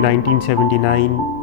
1979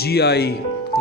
GI,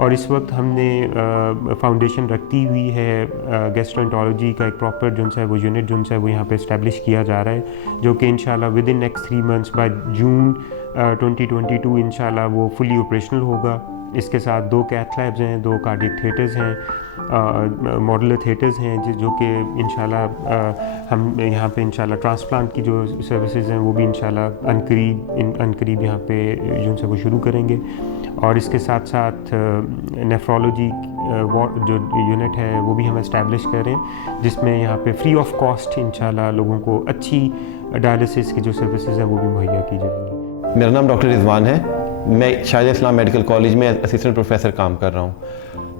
اور اس وقت ہم نے فاؤنڈیشن رکھتی ہوئی ہے گیسٹرونٹولوجی کا ایک پراپر جو ہے وہ یونٹ جو ہے وہ یہاں پہ اسٹیبلش کیا جا رہا ہے، جو کہ انشاءاللہ with in next 3 months by June 2022 انشاءاللہ وہ فلی آپریشنل ہوگا۔ اس کے ساتھ 2 کیتھ لیبز ہیں، 2 کارڈیک تھیٹرز ہیں، ماڈولر تھیٹرز ہیں جو کہ انشاءاللہ ہم یہاں پہ انشاءاللہ ٹرانسپلانٹ کی جو سروسز ہیں وہ بھی انشاءاللہ عنقریب یہاں پہ جو سے وہ شروع کریں گے۔ اور اس کے ساتھ ساتھ نیفرولوجی جو یونٹ ہے وہ بھی ہم اسٹیبلش کریں، جس میں یہاں پہ فری آف کاسٹ انشاءاللہ لوگوں کو اچھی ڈائلسس کی جو سروسز ہیں وہ بھی مہیا کی جائیں گی۔ میرا نام ڈاکٹر رضوان ہے، میں شاہدہ اسلام میڈیکل کالج میں اسسٹنٹ پروفیسر کام کر رہا ہوں۔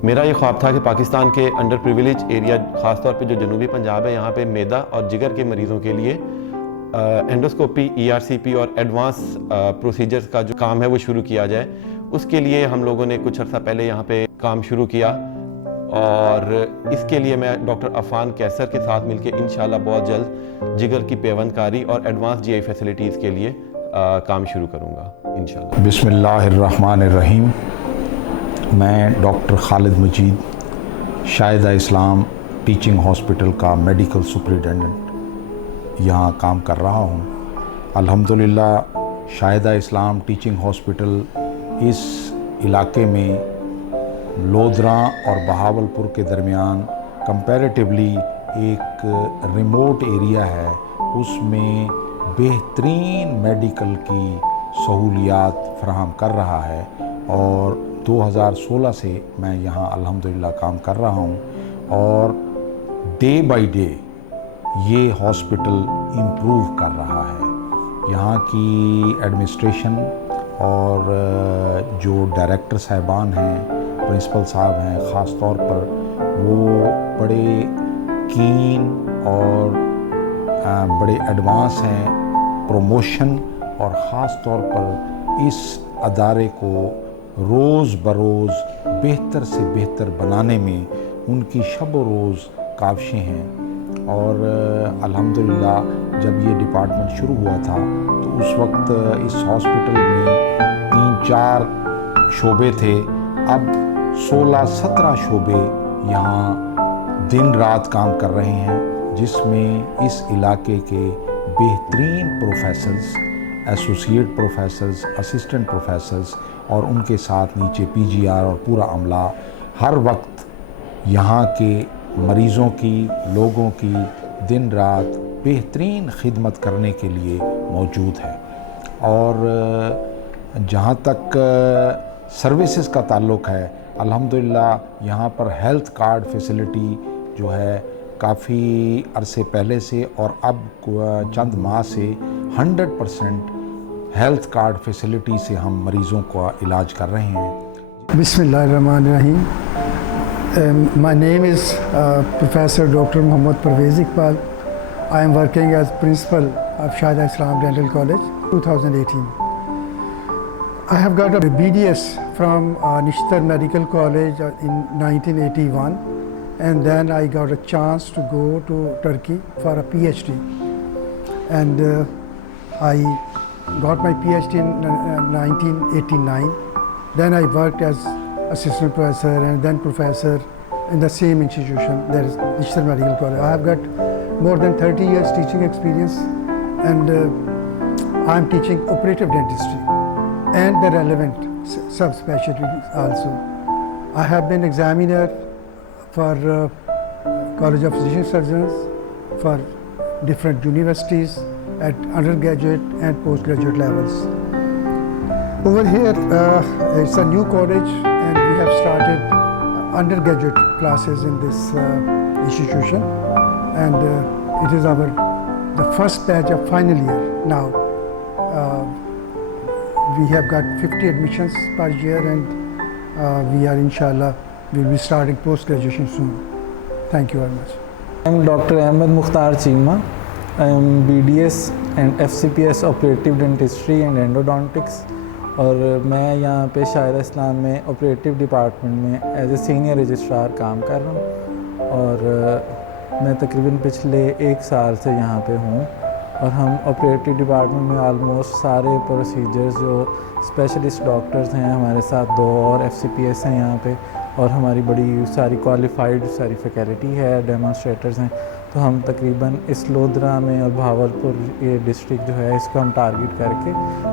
میرا یہ خواب تھا کہ پاکستان کے انڈر پریویلیج ایریا، خاص طور پہ جو جنوبی پنجاب ہے، یہاں پہ معدہ اور جگر کے مریضوں کے لیے اینڈوسکوپی، ERCP اور ایڈوانس پروسیجرز کا جو کام ہے وہ شروع کیا جائے۔ اس کے لیے ہم لوگوں نے کچھ عرصہ پہلے یہاں پہ کام شروع کیا، اور اس کے لیے میں ڈاکٹر عفان کیسر کے ساتھ مل کے انشاءاللہ بہت جلد جگر کی پیوند کاری اور ایڈوانس GI فیسلٹیز کے لیے کام شروع کروں گا انشاءاللہ۔ بسم اللہ الرحمن الرحیم۔ میں ڈاکٹر خالد مجید، شاہدہ اسلام ٹیچنگ ہاسپٹل کا میڈیکل سپرنٹینڈنٹ یہاں کام کر رہا ہوں۔ الحمدللہ شاہدہ اسلام ٹیچنگ ہاسپٹل اس علاقے میں لودھراں اور بہاولپور کے درمیان کمپیریٹیولی ایک ریموٹ ایریا ہے، اس میں بہترین میڈیکل کی سہولیات فراہم کر رہا ہے، اور 2016 سے میں یہاں الحمدللہ کام کر رہا ہوں، اور ڈے بائی ڈے یہ ہاسپٹل امپروو کر رہا ہے۔ یہاں کی ایڈمنسٹریشن اور جو ڈائریکٹر صاحبان ہیں، پرنسپل صاحب ہیں، خاص طور پر وہ بڑے کین اور بڑے ایڈوانس ہیں پروموشن، اور خاص طور پر اس ادارے کو روز بروز بہتر سے بہتر بنانے میں ان کی شب و روز کاوشیں ہیں۔ اور الحمدللہ جب یہ ڈپارٹمنٹ شروع ہوا تھا تو اس وقت اس ہاسپٹل میں 3-4 شعبے تھے، اب 16-17 شعبے یہاں دن رات کام کر رہے ہیں، جس میں اس علاقے کے بہترین professors, associate professors, assistant professors اور ان کے ساتھ نیچے PGR اور پورا عملہ ہر وقت یہاں کے مریضوں کی، لوگوں کی دن رات بہترین خدمت کرنے کے لیے موجود ہے۔ اور جہاں تک سروسز کا تعلق ہے، الحمدللہ یہاں پر ہیلتھ کارڈ فیسلٹی جو ہے کافی عرصے پہلے سے اور اب چند ماہ سے 100% ہیلتھ کارڈ فیسلٹی سے ہم مریضوں کا علاج کر رہے ہیں۔ بسم اللہ الرحمن الرحیم۔ My name is Professor Dr. Mohammad Parvez Iqbal. I am working as principal of Shahida Islam Dental College 2018. I have got a BDS from Nishtar Medical College in 1981, and then I got a chance to go to Turkey for a PhD, and I got my PhD in 1989. Then I worked as assistant professor and then professor in the same institution, that is Nishtar Medical College. I have got more than 30 years teaching experience, and I am teaching operative dentistry and the relevant subspecialties also. I have been examiner for College of Physician Surgeons for different universities at undergraduate and postgraduate levels. Over here, it's a new college, and we have started undergraduate classes in this institution, and it is the first batch of final year now. We have got 50 admissions per year, and we are inshallah will be starting post-graduation soon. Thank you very much. I am Dr. Ahmed Mukhtar Cheema. I am BDS and FCPS Operative Dentistry and Endodontics. اور میں یہاں پہ شاہدہ اسلام میں operative department میں as a senior registrar کام کر رہا ہوں، اور میں تقریباً پچھلے 1 سال سے یہاں پہ ہوں، اور ہم آپریٹو ڈپارٹمنٹ میں آلموسٹ سارے پروسیجرز جو اسپیشلسٹ ڈاکٹرز ہیں ہمارے ساتھ 2 اور FCPS ہیں یہاں پہ, اور ہماری بڑی ساری کوالیفائڈ ساری فیکلٹی ہے, ڈیمونسٹریٹرز ہیں. تو ہم تقریباً اس لودھرا میں اور بھاولپور یہ ڈسٹرکٹ جو ہے اس کو ہم ٹارگیٹ کر کے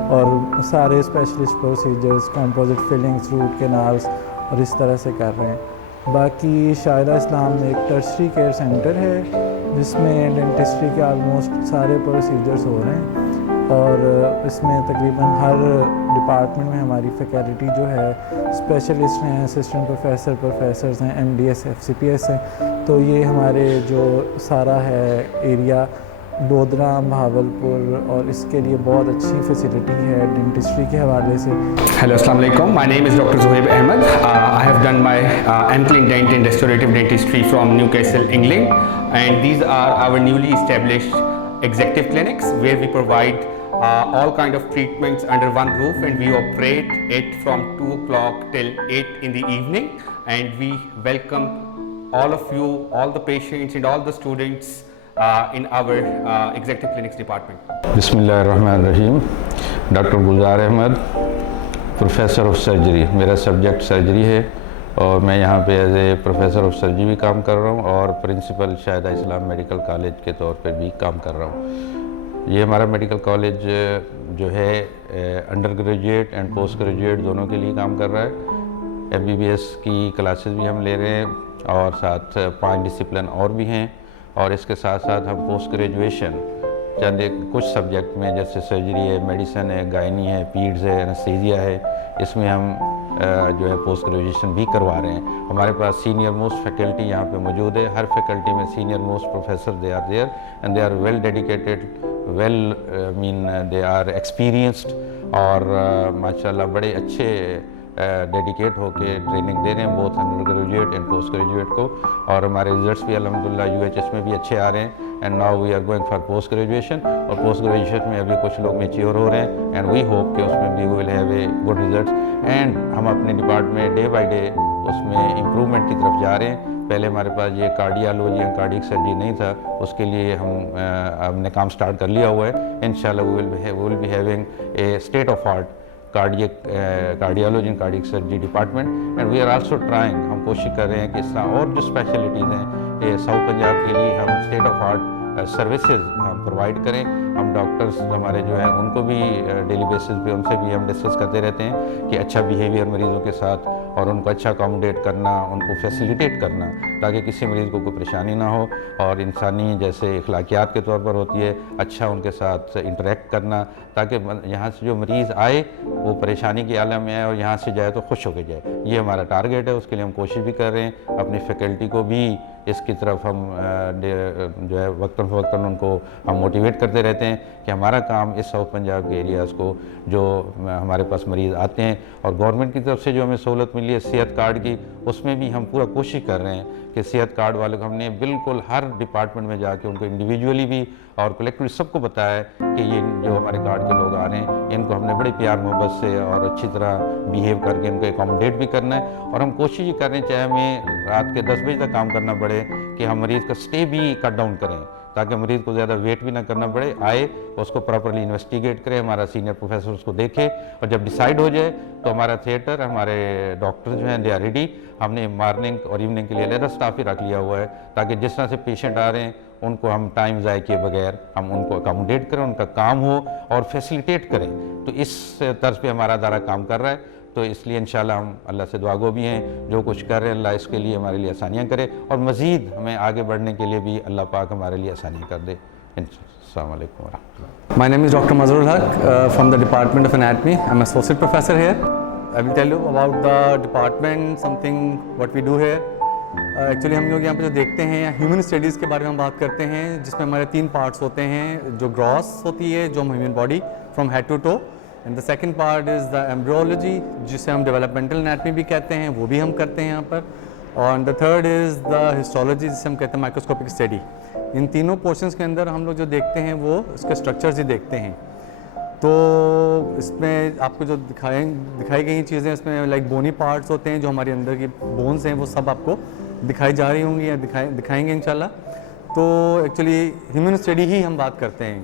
اور سارے specialist procedures, composite fillings, root canals اور اس طرح سے کر رہے ہیں. باقی شاہدہ اسلام میں ایک ٹرشری کیئر سینٹر ہے جس میں ڈینٹسٹری کے آلموسٹ سارے پروسیجرز ہو رہے ہیں, اور اس میں تقریباً ہر ڈپارٹمنٹ میں ہماری فیکلٹی جو ہے اسپیشلسٹ ہیں, اسسٹنٹ پروفیسرز ہیں, MDS FCPS ہیں. تو یہ ہمارے جو سارا ہے ایریا لودھرا, بھاولپور, اور اس کے لیے بہت اچھی فیسلٹی ہے ڈینٹسٹری کے حوالے سے. Hello, Assalamu alaikum. My name is Dr. Zohaib Ahmed. I have done my MPhil in Dent and Restorative Dentistry from Newcastle, England, and these are our newly established executive clinics where we provide all kind of treatments under one roof, and we operate it from 2 o'clock till 8 in the evening, and we welcome all of you, all the patients and all the students in our executive clinics department. بسم اللہ الرحمن الرحیم. Doctor Gulzar Ahmed, professor of surgery. میرا subject surgery ہے اور میں یہاں پہ as a professor of surgery بھی کام کر رہا ہوں اور principal Shahida Islam medical college کے طور پہ بھی کام کر رہا ہوں. یہ ہمارا میڈیکل کالج جو ہے under graduate and post graduate دونوں کے لیے کام کر رہا ہے. MBBS کی کلاسز بھی ہم لے رہے ہیں اور ساتھ 5 ڈسپلن اور بھی ہیں, اور اس کے ساتھ ساتھ ہم پوسٹ گریجویشن چند کچھ سبجیکٹ میں جیسے سرجری ہے, میڈیسن ہے, گائنی ہے, پیڈز ہے, انستھیزیا ہے, اس میں ہم جو ہے پوسٹ گریجویشن بھی کروا رہے ہیں. ہمارے پاس سینئر موسٹ فیکلٹی یہاں پہ موجود ہے. ہر فیکلٹی میں senior most professor they are there and they are well dedicated, well they are experienced, اور ماشاءاللہ بڑے اچھے ڈیڈیکیٹ ہو کے ٹریننگ دے رہے ہیں both under graduate and post graduate کو. اور ہمارے ریزلٹس بھی الحمدللہ UHS میں بھی اچھے آ رہے ہیں. And now we are going for post graduation, اور پوسٹ گریجویشن میں ابھی کچھ لوگ میچیور ہو رہے ہیں, اینڈ وی ہوپ کہ اس میں بھی will have a good results. And ہم اپنے ڈپارٹمنٹ ڈے بائی ڈے اس میں امپرومنٹ کی طرف جا رہے ہیں. پہلے ہمارے پاس یہ کارڈیالوجی اینڈ کارڈیک سرجری نہیں تھا, اس کے لیے ہم نے کام سٹارٹ کر لیا ہوا ہے. انشاءاللہ we will be having a state of art cardiology and cardiac surgery department, and we are also trying. ہم کوشش کر رہے ہیں کہ اس طرح اور جو اسپیشلٹیز ہیں یہ ساؤتھ پنجاب کے لیے ہم اسٹیٹ آف آرٹ سروسز ہم پرووائڈ کریں. ہم ڈاکٹرز ہمارے جو ہیں ان کو بھی ڈیلی بیسس پہ ان سے بھی ہم ڈسکس کرتے رہتے ہیں کہ اچھا بیہیویئر مریضوں کے ساتھ, اور ان کو اچھا اکاموڈیٹ کرنا, ان کو فیسیلیٹیٹ کرنا تاکہ کسی مریض کو کوئی پریشانی نہ ہو, اور انسانی جیسے اخلاقیات کے طور پر ہوتی ہے اچھا ان کے ساتھ انٹریکٹ کرنا تاکہ یہاں سے جو مریض آئے وہ پریشانی کے عالم میں آئے اور یہاں سے جائے تو خوش ہو کے جائے. یہ ہمارا ٹارگیٹ ہے, اس کے لیے ہم کوشش بھی کر رہے ہیں. اپنی فیکلٹی کو بھی اس کی طرف ہم جو ہے وقتاً فوقتاً ان کو ہم موٹیویٹ کرتے رہتے ہیں کہ ہمارا کام اس ساؤتھ پنجاب کے ایریاز کو جو ہمارے پاس مریض آتے ہیں, اور گورنمنٹ کی طرف سے جو ہمیں سہولت ملی ہے صحت کارڈ کی, اس میں بھی ہم پورا کوشش کر رہے ہیں کہ صحت کارڈ والوں کو ہم نے بالکل ہر ڈپارٹمنٹ میں جا کے ان کو انڈیویجولی بھی اور کلیکٹیولی سب کو بتایا ہے کہ یہ جو ہمارے کارڈ کے لوگ آ رہے ہیں ان کو ہم نے بڑے پیار محبت سے اور اچھی طرح بیہیو کر کے ان کو اکاموڈیٹ بھی کرنا ہے. اور ہم کوشش یہ کر رہے ہیں چاہے ہمیں رات کے 10 بجے تک کام کرنا پڑے کہ ہم مریض کا سٹے بھی کٹ ڈاؤن کریں تاکہ مریض کو زیادہ ویٹ بھی نہ کرنا پڑے. آئے اس کو پراپرلی انویسٹیگیٹ کرے, ہمارا سینئر پروفیسر اس کو دیکھے, اور جب ڈیسائیڈ ہو جائے تو ہمارا تھیٹر, ہمارے ڈاکٹر جو ہیں دے آر ریڈی. ہم نے مارننگ اور ایوننگ کے لیے علیحدہ اسٹاف بھی رکھ لیا ہوا ہے تاکہ جس طرح سے پیشنٹ آ رہے ہیں ان کو ہم ٹائم ضائع کیے بغیر ہم ان کو اکاموڈیٹ کریں, ان کا کام ہو اور فیسیلیٹیٹ کریں. تو اس طرز پہ ہمارا ادارہ کام کر رہا ہے. تو اس لیے انشاءاللہ ہم اللہ سے دعا گو بھی ہیں, جو کچھ کر رہے ہیں اللہ اس کے لیے ہمارے لیے آسانیاں کرے, اور مزید ہمیں آگے بڑھنے کے لیے بھی اللہ پاک ہمارے لیے آسانیاں کر دے. السلام علیکم ورحمۃ اللہ. My name is Dr. Mazhar Haq from the Department of Anatomy. I'm an associate professor here. I will tell you about the department, something what we do here. Actually ہم لوگ یہاں پہ جو دیکھتے ہیں ہیومن اسٹڈیز کے بارے میں ہم بات کرتے ہیں, جس میں ہمارے 3 پارٹس ہوتے ہیں. جو گراس ہوتی ہے جو human body from head to toe, and the second part is the embryology جسے ہم ڈیولپمنٹل انیٹمی بھی کہتے ہیں, وہ بھی ہم کرتے ہیں یہاں پر. اور the third is the histology جسے ہم کہتے ہیں مائکروسکوپک اسٹڈی. ان تینوں پورشنس کے اندر ہم لوگ جو دیکھتے ہیں وہ اس کے اسٹرکچرز ہی دیکھتے ہیں. تو اس میں آپ کو جو دکھائی گئی چیزیں اس میں لائک بونی پارٹس ہوتے ہیں, جو ہمارے اندر کی بونز ہیں وہ سب آپ کو دکھائی جا رہی ہوں گی یا دکھائیں گے انشاءاللہ. تو ایکچولی ہیومن اسٹڈی ہی ہم بات کرتے ہیں.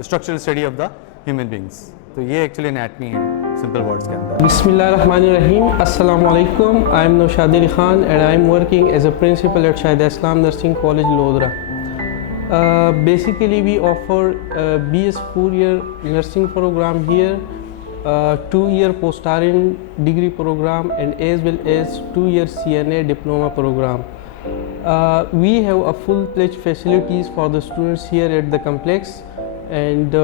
structural study of the human beings. تو یہ ایکچولی انیٹمی ہے سمپل ورڈس کے اندر. بسم اللہ الرحمن الرحیم. السلام علیکم. I am Naushad Ali Khan and I am working as a principal at Shahida Islam nursing college Lodhran. Basically we offer BS 4-year nursing program here, 2-year post-RN degree program and as well as 2-year CNA diploma program. We have a full-fledged facilities for the students here at the complex and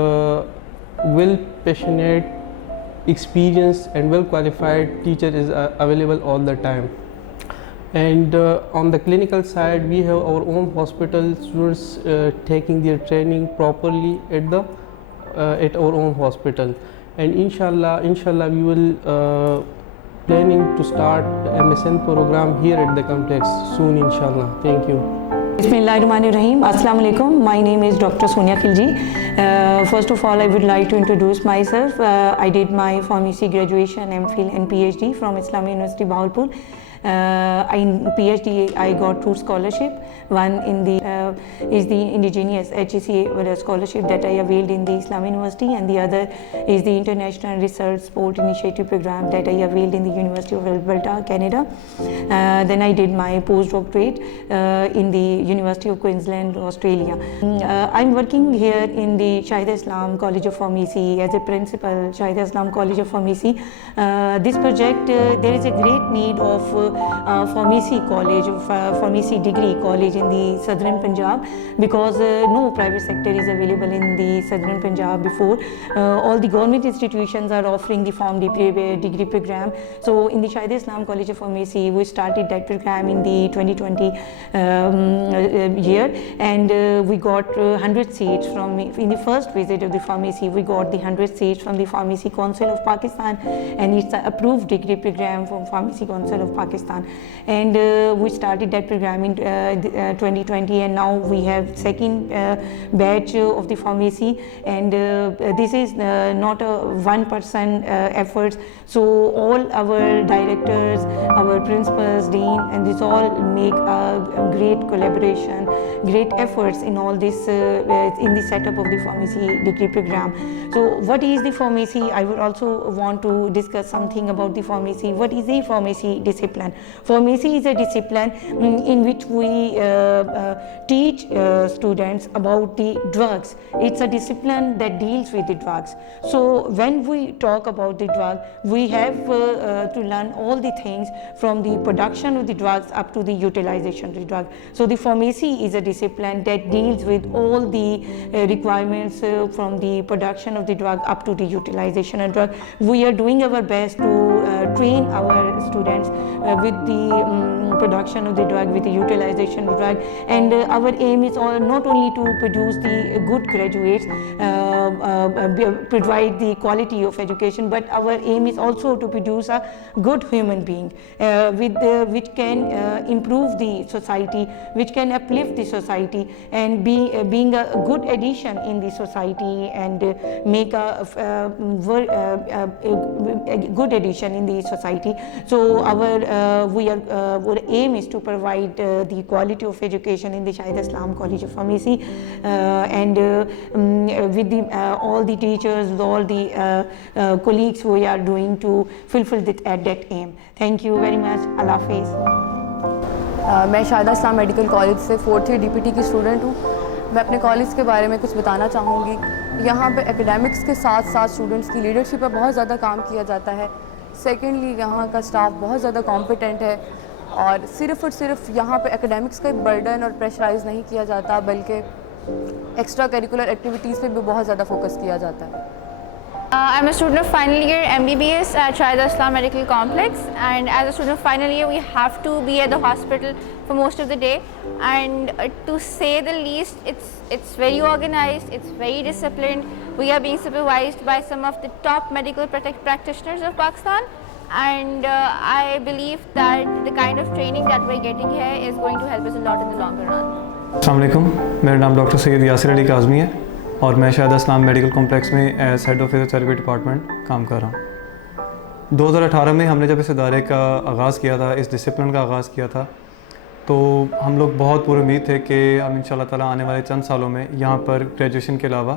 well passionate, experienced and well qualified teacher is available all the time. And on the clinical side we have our own hospital, students taking their training properly at our own hospital, and inshallah we will planning to start MSN program here at the complex soon inshallah. Thank you. Bismillahirrahmanirrahim. Assalamu alaikum. My name is Dr. Sonia Khilji. First of all, I would like to introduce myself. I did my pharmacy graduation, MPhil and PhD from Islamic University Bahawalpur. In PhD I got 2 scholarship. One is the indigenous HECA scholarship that I availed in the Islamic University, and the other is the International Research Sport Initiative program that I availed in the University of Alberta, Canada. Then I did my postdoctorate in the University of Queensland, Australia. I'm working here in the Shahidah Islam College of Pharmacy as a principal, Shahidah Islam College of Pharmacy. This project, there is a great need of pharmacy college, pharmacy degree college in the southern Punjab, because no private sector is available in the southern Punjab before. All the government institutions are offering the pharm degree program. So in the Shahidah Islam College of Pharmacy we started that program in the 2020 year, and we got 100 seats from, in the first visit of the pharmacy we got the 100 seats from the Pharmacy Council of Pakistan, and it's an approved degree program from Pharmacy Council of Pakistan. And we started that program in 2020, and now we have second batch of the pharmacy, and this is not a one-person effort. So all our directors, our principals, dean, and this all make a great collaboration, great efforts in all this in the setup of the pharmacy degree program. So what is the pharmacy? I would also want to discuss something about the pharmacy. What is a pharmacy discipline? Pharmacy is a discipline in which we teach students about the drugs. It's a discipline that deals with the drugs. So when we talk about the drug, we have to learn all the things from the production of the drugs up to the utilization of the drug. So the pharmacy is a discipline that deals with all the requirements from the production of the drug up to the utilization of drug. We are doing our best to train our students with the production of the drug, with the utilization of the drug, and our aim is not only to produce the good graduates, provide the quality of education, but our aim is also to produce a good human being which can improve the society, which can uplift the society, and being a good addition in the society, and make a good addition in the society. So our aim is to provide the quality of education in the Shahidah Islam College of Pharmacy, and with all the teachers, all the colleagues, we are doing to fulfill that aim. Thank you very much. Allah Hafiz. میں Shahida Islam medical college سے 4th year DPT کی student ہوں. میں اپنے college کے بارے میں کچھ بتانا چاہوں گی. یہاں پہ اکیڈیمکس کے ساتھ ساتھ اسٹوڈنٹس کی لیڈرشپ پہ بہت زیادہ کام کیا جاتا ہے. سیکنڈلی یہاں کا اسٹاف بہت زیادہ کمپیٹنٹ ہے, اور صرف یہاں پہ اکیڈیمکس کا برڈن اور پریشرائز نہیں کیا جاتا, بلکہ ایکسٹرا کریکولر ایکٹیویٹیز پہ بھی بہت زیادہ فوکس کیا جاتا ہے. I'm a student of final year MBBS at Shahidah Islam Medical Complex, and as a student of final year we have to be at the hospital for most of the day, and to say the least, it's very organized, it's very disciplined. We are being supervised by some of the top medical practitioners of Pakistan, and I believe that the kind of training that we're getting here is going to help us a lot in the longer run. السلام علیکم. میرا نام doctor Syed Yasir Ali Kazmi ہے, اور میں Shahida Islam medical complex میں as head of physiotherapy department کام کر رہا ہوں. 2018 میں ہم نے جب اس ادارے کا آغاز کیا تھا, اس ڈسپلن کا آغاز کیا تھا, تو ہم لوگ بہت پُر امید تھے کہ ہم ان شاء اللہ تعالیٰ آنے والے چند سالوں میں یہاں پر گریجویشن کے علاوہ